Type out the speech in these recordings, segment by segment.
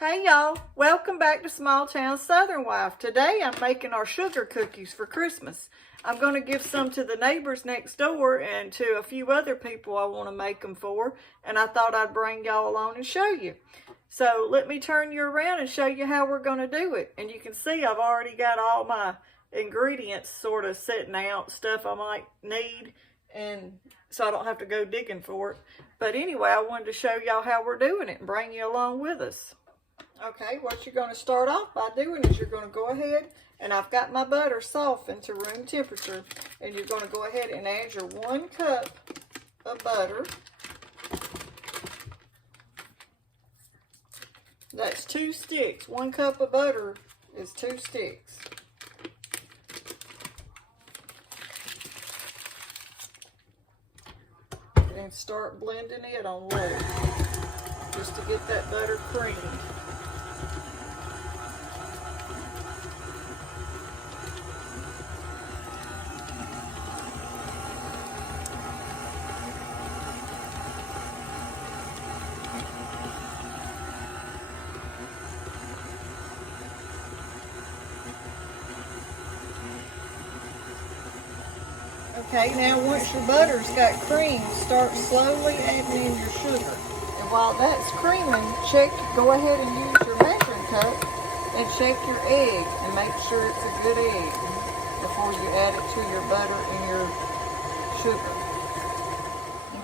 Hey y'all, welcome back to Small Town Southern Wife. Today I'm making our sugar cookies for Christmas. I'm going to give some to the neighbors next door and to a few other people I want to make them for, and I thought I'd bring y'all along and show you. So let me turn you around and show you how we're going to do it. And you can see I've already got all my ingredients sort of setting out, stuff I might need, and so I don't have to go digging for it. But anyway, I wanted to show y'all how we're doing it and bring you along with us. Okay, what you're going to start off by doing is you're going to go ahead, and I've got my butter softened to room temperature, and you're going to go ahead and add your 1 cup of butter. That's 2 sticks. 1 cup of butter is 2 sticks. And start blending it on low, just to get that butter creamed. Okay, now once your butter's got cream, start slowly adding in your sugar. And while that's creaming, go ahead and use your measuring cup and check your egg and make sure it's a good egg before you add it to your butter and your sugar.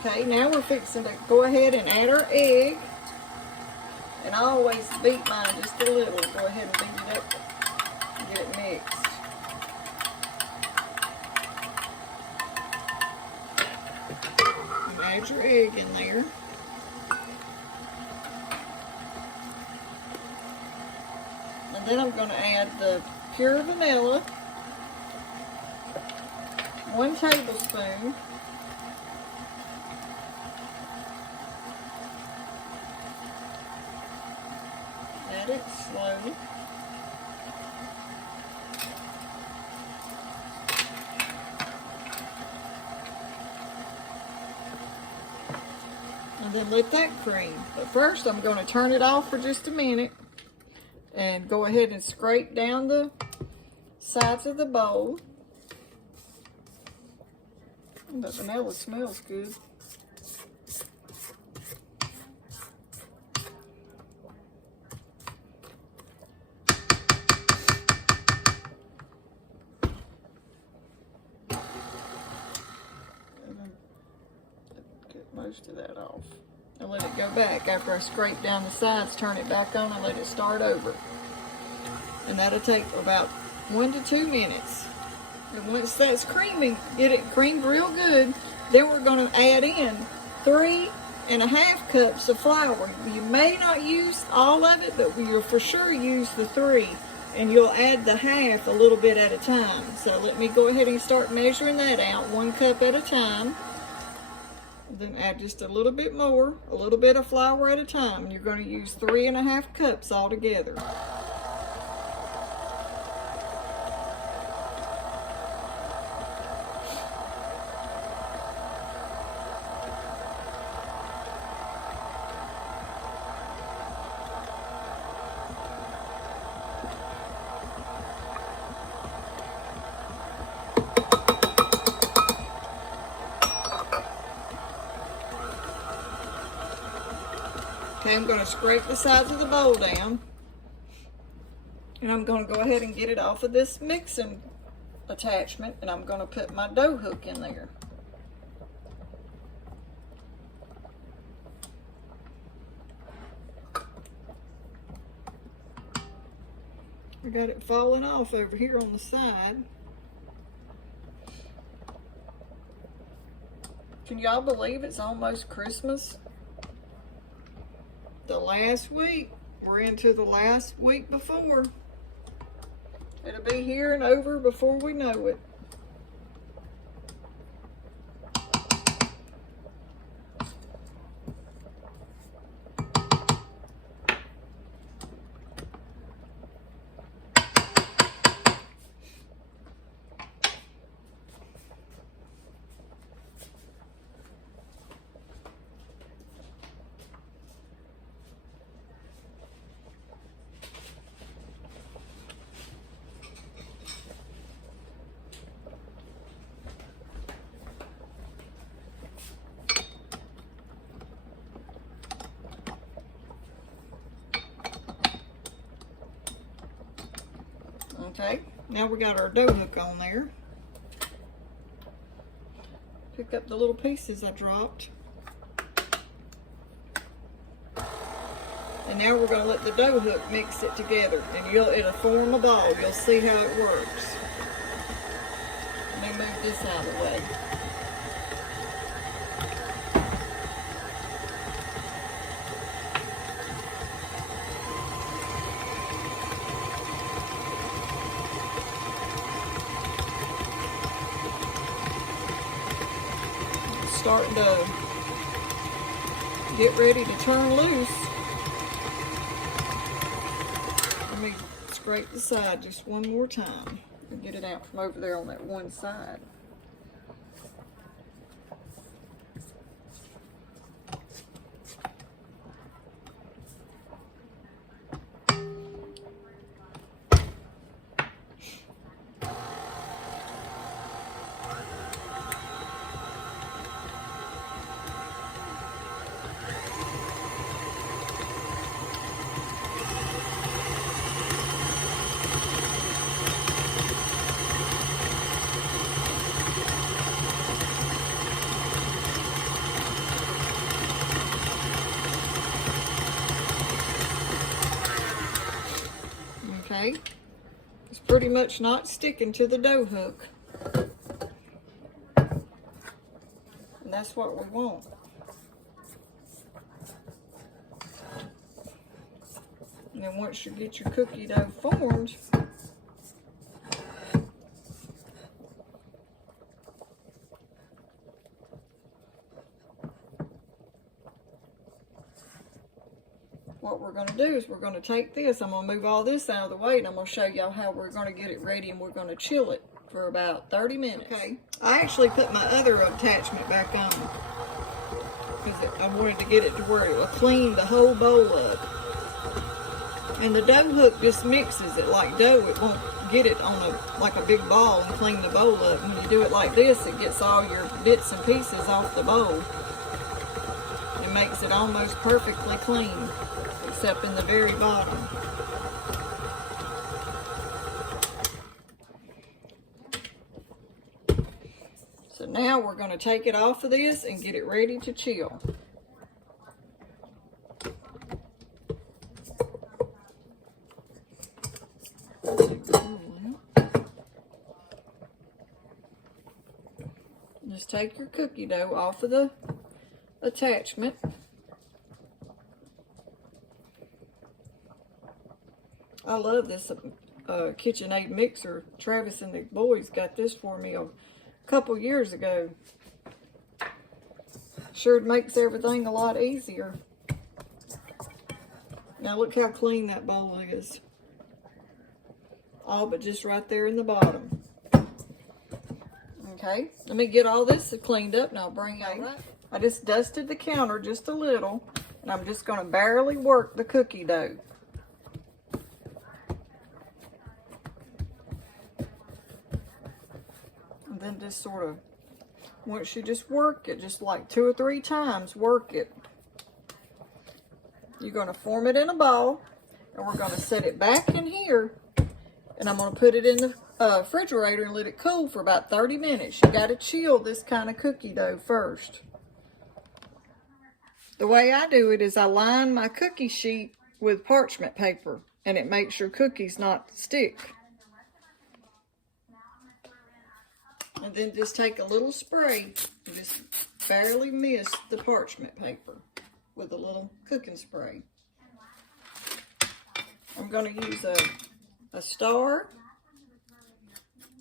Okay, now we're fixing to go ahead and add our egg. And I always beat mine just a little. Go ahead and beat it up and get it mixed. Add your egg in there. And then I'm going to add the pure vanilla, 1 tablespoon. Add it slowly. And then let that cream. But first I'm going to turn it off for just a minute and go ahead and scrape down the sides of the bowl. The vanilla smells good. Most of that off. And let it go back. After I scrape down the sides, turn it back on and let it start over. And that'll take about 1 to 2 minutes. And once that's creaming, get it creamed real good, then we're going to add in 3½ cups of flour. You may not use all of it, but you'll for sure use the 3. And you'll add the half a little bit at a time. So let me go ahead and start measuring that out, 1 cup at a time. Then add just a little bit more, a little bit of flour at a time. And you're going to use 3½ cups altogether. Okay, I'm going to scrape the sides of the bowl down, and I'm going to go ahead and get it off of this mixing attachment, and I'm going to put my dough hook in there. I got it falling off over here on the side. Can y'all believe it's almost Christmas? The last week. We're into the last week before. It'll be here and over before we know it. Okay, now we got our dough hook on there. Pick up the little pieces I dropped. And now we're going to let the dough hook mix it together, and it'll form a ball. You'll see how it works. Let me move this out of the way. It's starting to get ready to turn loose. Scrape the side just one more time and get it out from over there on that one side. Okay, it's pretty much not sticking to the dough hook. And that's what we want. And then once you get your cookie dough formed, what we're going to do is we're going to take this, I'm going to move all this out of the way, and I'm going to show y'all how we're going to get it ready, and we're going to chill it for about 30 minutes. Okay, I actually put my other attachment back on because I wanted to get it to where it will clean the whole bowl up. And the dough hook just mixes it like dough. It won't get it on like a big ball and clean the bowl up. When you do it like this, it gets all your bits and pieces off the bowl. It makes it almost perfectly clean, except in the very bottom. So now we're going to take it off of this and get it ready to chill. Just take your cookie dough off of the attachment. I love this KitchenAid mixer. Travis and the boys got this for me a couple years ago. Sure makes everything a lot easier. Now look how clean that bowl is. All but just right there in the bottom. Okay, let me get all this cleaned up and I'll bring it out. I just dusted the counter just a little, and I'm just going to barely work the cookie dough. And then just sort of, once you just work it, just like 2 or 3 times, work it. You're going to form it in a ball, and we're going to set it back in here, and I'm going to put it in the refrigerator and let it cool for about 30 minutes. You got to chill this kind of cookie dough first. The way I do it is I line my cookie sheet with parchment paper, and it makes your cookies not stick. And then just take a little spray and just barely mist the parchment paper with a little cooking spray. I'm going to use a star,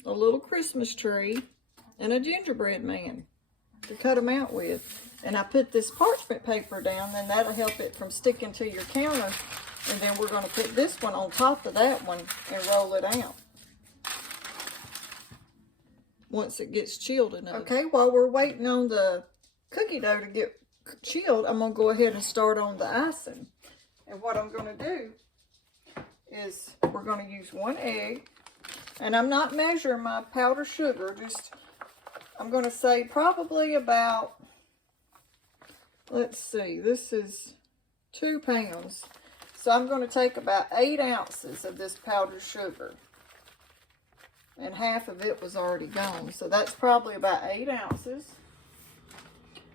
a little Christmas tree, and a gingerbread man to cut them out with. And I put this parchment paper down, and that'll help it from sticking to your counter. And then we're going to put this one on top of that one and roll it out once it gets chilled enough. Okay, while we're waiting on the cookie dough to get chilled, I'm going to go ahead and start on the icing. And what I'm going to do is we're going to use 1 egg. And I'm not measuring my powdered sugar, just, I'm going to say probably about, let's see, this is 2 pounds. So I'm going to take about 8 ounces of this powdered sugar. and half of it was already gone. So that's probably about 8 ounces.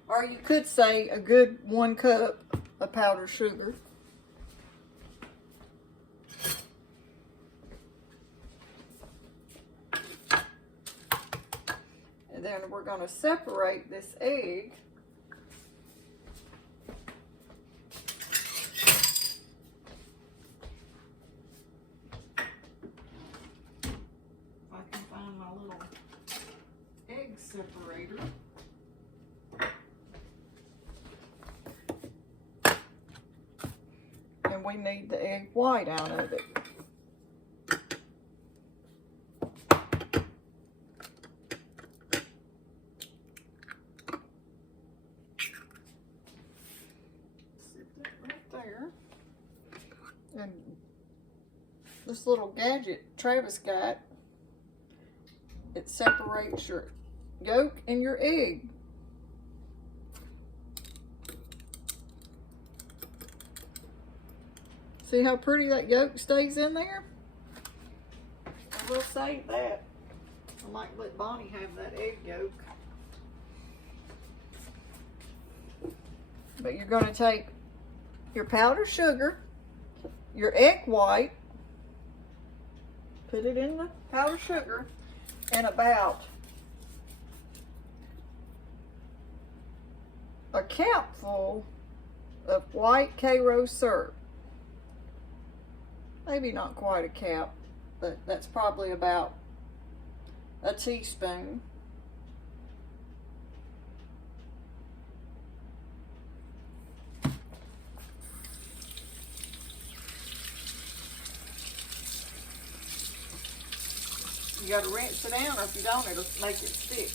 Or you could say a good 1 cup of powdered sugar. And then we're going to separate this egg. If I can find my little egg separator. And we need the egg white out of it. And this little gadget Travis got, it separates your yolk and your egg. See how pretty that yolk stays in there? I will save that. I might let Bonnie have that egg yolk. But you're going to take your powdered sugar, your egg white, put it in the powdered sugar, and about a capful of white karo syrup. Maybe not quite a cap, but that's probably about a teaspoon. You got to rinse it down, or if you don't, it'll make it stick.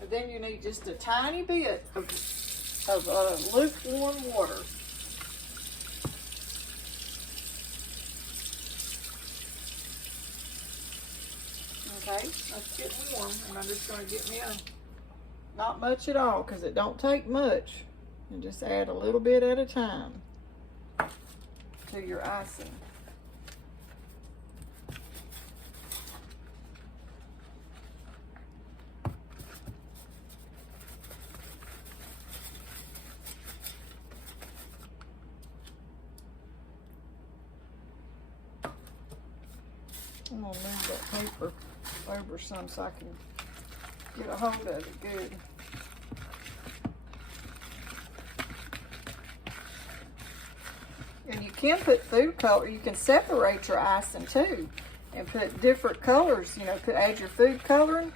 And then you need just a tiny bit of lukewarm water. Okay, that's getting warm, and I'm just going to get me not much at all, because it don't take much, and just add a little bit at a time to your icing. I'm gonna move that paper over some so I can get a hold of it good. And you can put food color, you can separate your icing too and put different colors, you know, add your food coloring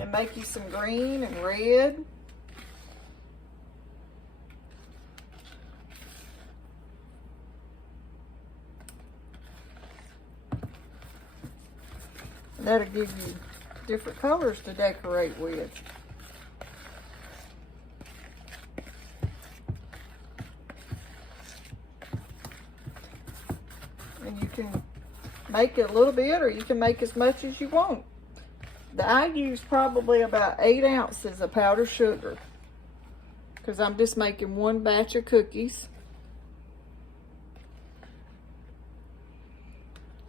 and make you some green and red. And that'll give you different colors to decorate with. And you can make it a little bit, or you can make as much as you want. I use probably about 8 ounces of powdered sugar, because I'm just making 1 batch of cookies.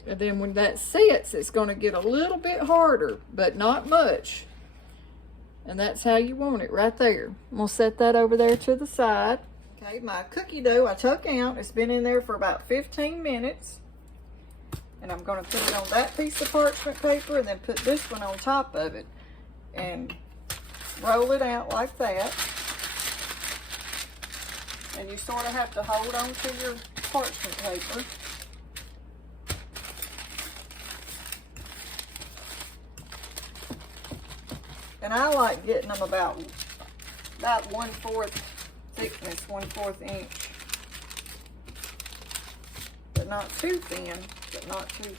And then when that sets, it's going to get a little bit harder, but not much. And that's how you want it, right there. I'm going to set that over there to the side. Okay, my cookie dough I took out. It's been in there for about 15 minutes. And I'm going to put it on that piece of parchment paper and then put this one on top of it. And roll it out like that. And you sort of have to hold on to your parchment paper. And I like getting them about 1/4 thickness, 1/4 inch. But not too thin, but not too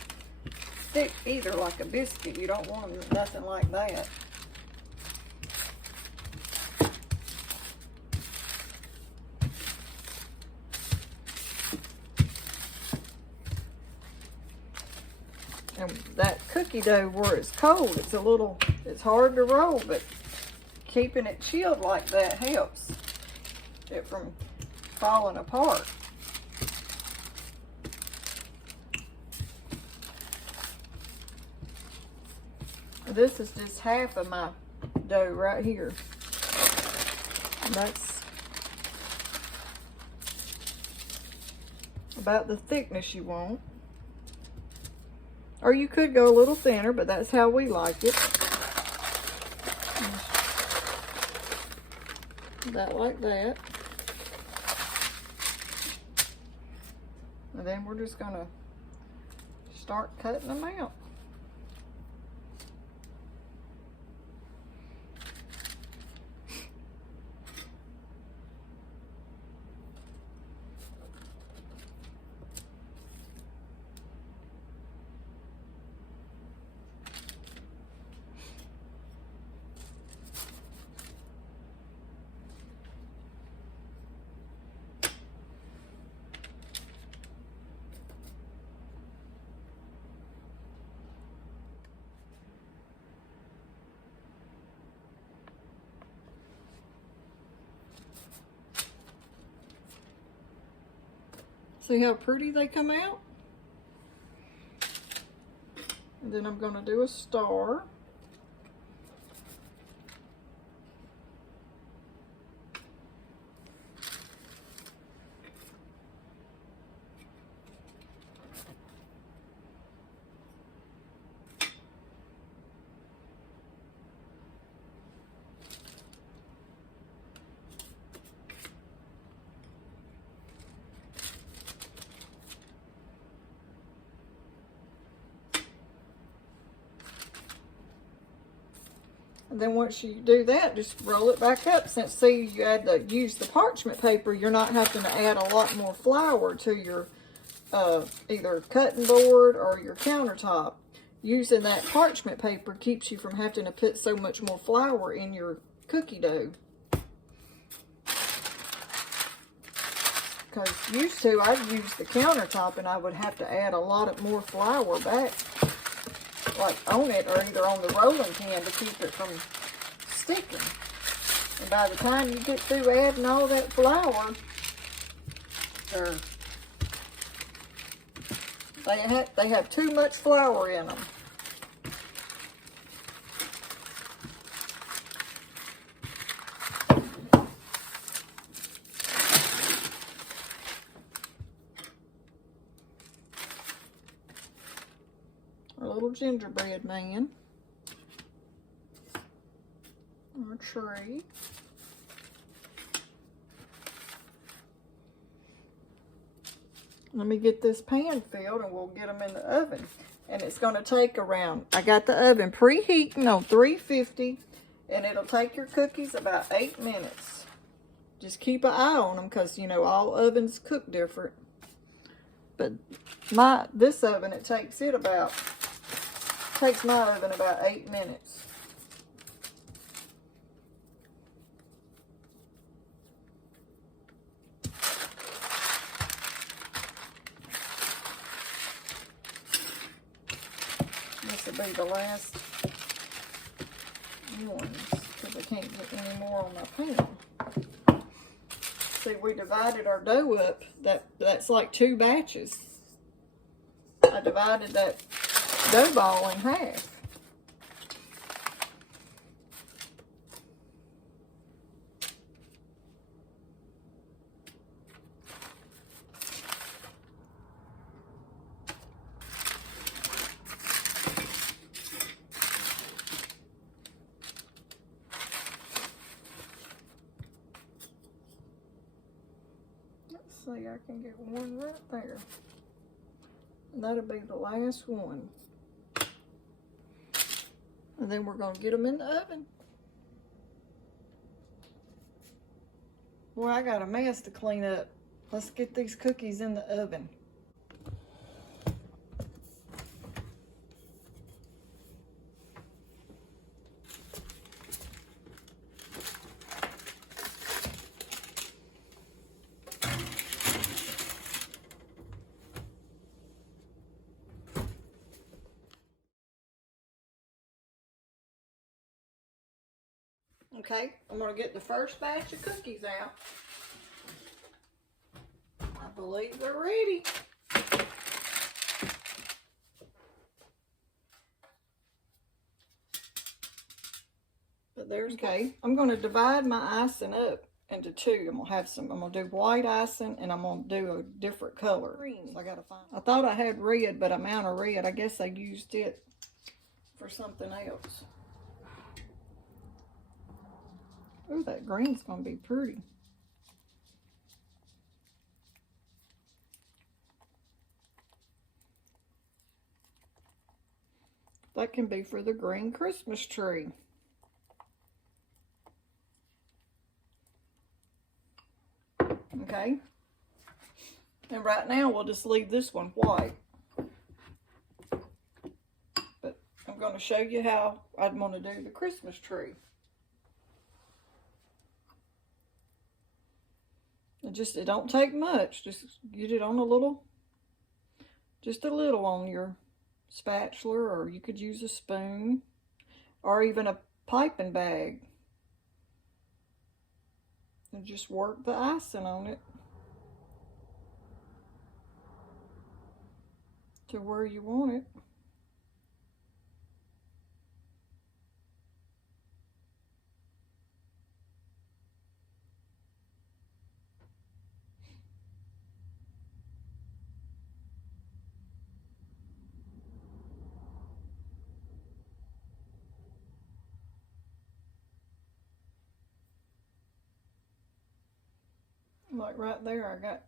thick either, like a biscuit. You don't want them nothing like that. And that cookie dough, where it's cold, it's hard to roll, but keeping it chilled like that helps it from falling apart. this is just half of my dough right here. That's about the thickness you want. Or you could go a little thinner, but that's how we like it. About like that. And then we're just gonna start cutting them out. See how pretty they come out? And then I'm going to do a star. And then once you do that, just roll it back up. Since, see, you had to use the parchment paper, you're not having to add a lot more flour to your either cutting board or your countertop. Using that parchment paper keeps you from having to put so much more flour in your cookie dough. Because used to, I'd use the countertop and I would have to add a lot of more flour back, like on it, or either on the rolling pin to keep it from sticking. And by the time you get through adding all that flour, they have too much flour in them. Our little gingerbread man. Our tree. Let me get this pan filled and we'll get them in the oven. And it's going to take around, I got the oven preheating on 350, and it'll take your cookies about 8 minutes. Just keep an eye on them because, you know, all ovens cook different. But this oven, it takes my oven about 8 minutes. This will be the last ones because I can't get any more on my pan. See, we divided our dough up. That's like 2 batches. I divided that dough ball in half. See, I can get one right there. And that'll be the last one. And then we're going to get them in the oven. Boy, I got a mess to clean up. Let's get these cookies in the oven. Okay, I'm going to get the first batch of cookies out. I believe they're ready. But there's, okay, I'm going to divide my icing up into two. I'm going to do white icing and I'm going to do a different color. Green. So I thought I had red, but I'm out of red. I guess I used it for something else. Ooh, that green's going to be pretty. That can be for the green Christmas tree. Okay. And right now we'll just leave this one white. But I'm going to show you how I'd want to do the Christmas tree. It don't take much. Just get it on a little, just a little on your spatula, or you could use a spoon or even a piping bag. And just work the icing on it to where you want it. Like right there,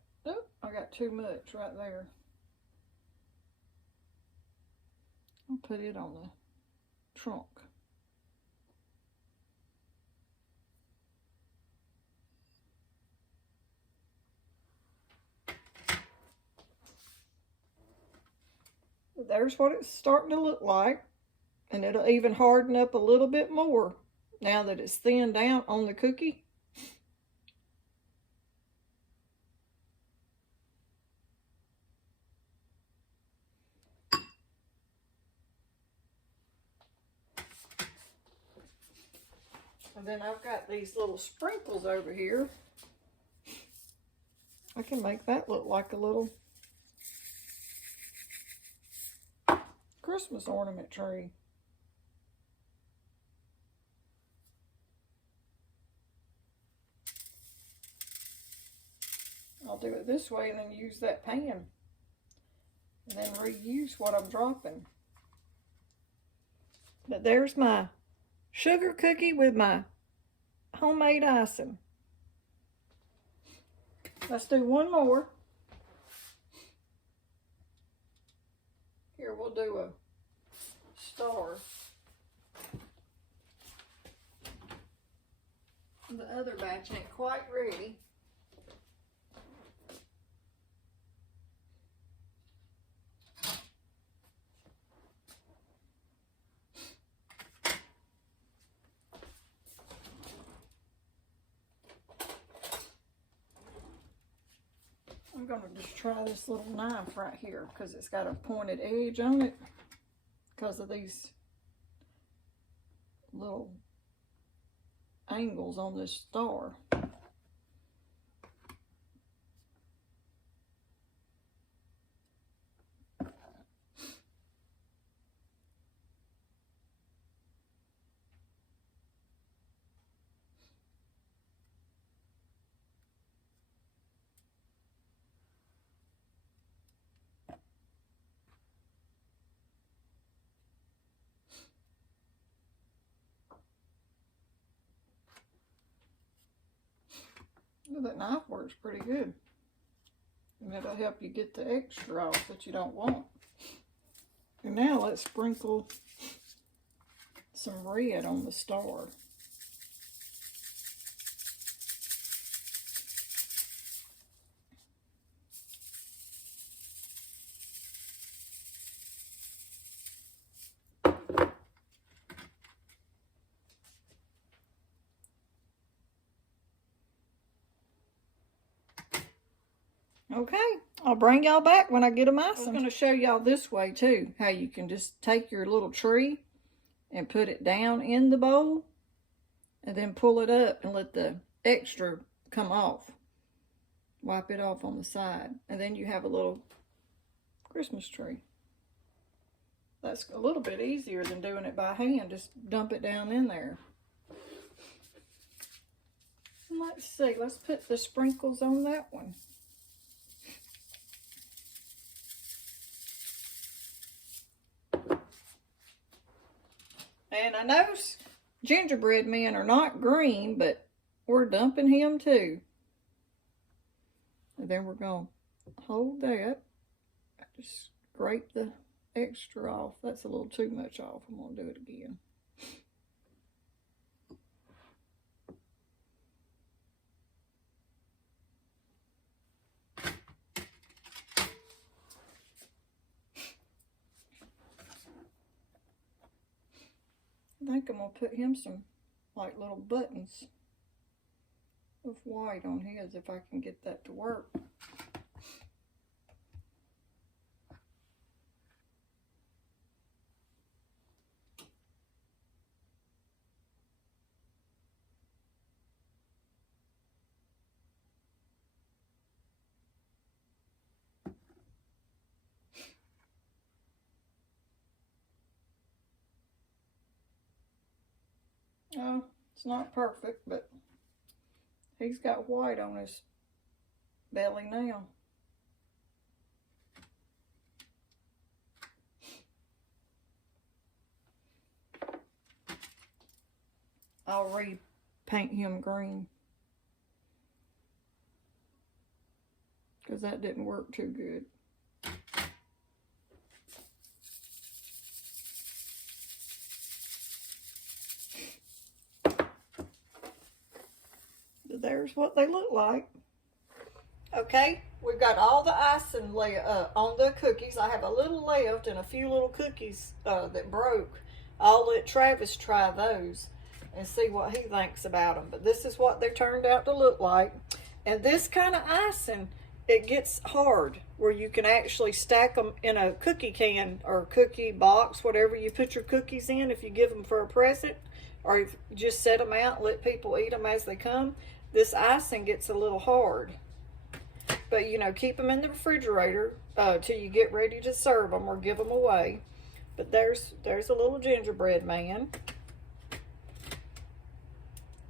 I got too much right there. I'll put it on the trunk. There's what it's starting to look like, and it'll even harden up a little bit more now that it's thinned out on the cookie. And then I've got these little sprinkles over here. I can make that look like a little Christmas ornament tree. I'll do it this way and then use that pan. And then reuse what I'm dropping. But there's my sugar cookie with my homemade icing. Let's do one more. Here, we'll do a star. The other batch ain't quite ready. I'm going to just try this little knife right here because it's got a pointed edge on it because of these little angles on this star. Ooh, that knife works pretty good. And it'll help you get the extra off that you don't want. And now let's sprinkle some red on the star. Okay, I'll bring y'all back when I get them icing. I'm going to show y'all this way too, how you can just take your little tree and put it down in the bowl and then pull it up and let the extra come off. Wipe it off on the side, and then you have a little Christmas tree. That's a little bit easier than doing it by hand. Just dump it down in there. Let's see, let's put the sprinkles on that one. And I know gingerbread men are not green, but we're dumping him too. And then we're going to hold that. Just scrape the extra off. That's a little too much off. I'm going to do it again. I think I'm going to put him some like little buttons of white on his if I can get that to work. Oh, it's not perfect, but he's got white on his belly now. I'll repaint him green, because that didn't work too good. There's what they look like. Okay, we've got all the icing on the cookies. I have a little left and a few little cookies that broke. I'll let Travis try those and see what he thinks about them. But this is what they turned out to look like. And this kind of icing, it gets hard where you can actually stack them in a cookie can or cookie box, whatever you put your cookies in if you give them for a present, or if you just set them out and let people eat them as they come. This icing gets a little hard. But, you know, keep them in the refrigerator till you get ready to serve them or give them away. But there's a little gingerbread man.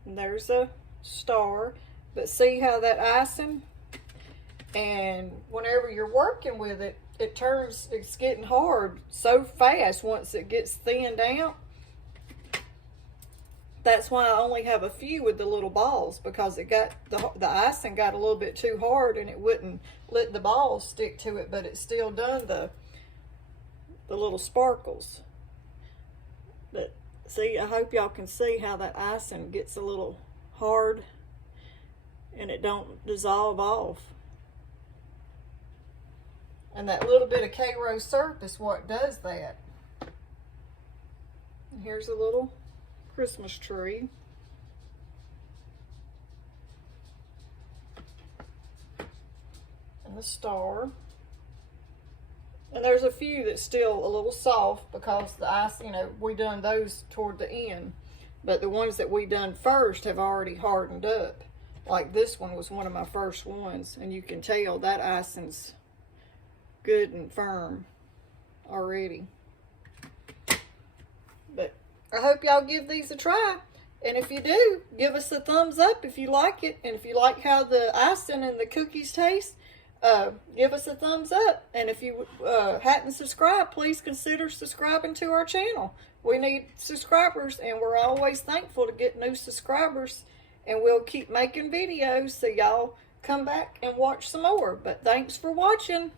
And there's a star. But see how that icing, and whenever you're working with it, it's getting hard so fast once it gets thinned out. That's why I only have a few with the little balls, because it got the icing got a little bit too hard and it wouldn't let the balls stick to it, but it still done the little sparkles. But see, I hope y'all can see how that icing gets a little hard and it don't dissolve off. And that little bit of karo syrup is what does that. And here's a little Christmas tree. And the star. And there's a few that's still a little soft because the ice, you know, we done those toward the end. But the ones that we done first have already hardened up. Like this one was one of my first ones. And you can tell that icing's good and firm already. But I hope y'all give these a try. And if you do, give us a thumbs up if you like it. And if you like how the icing and the cookies taste, give us a thumbs up. And if you hadn't subscribed, please consider subscribing to our channel. We need subscribers, and we're always thankful to get new subscribers. And we'll keep making videos so y'all come back and watch some more. But thanks for watching.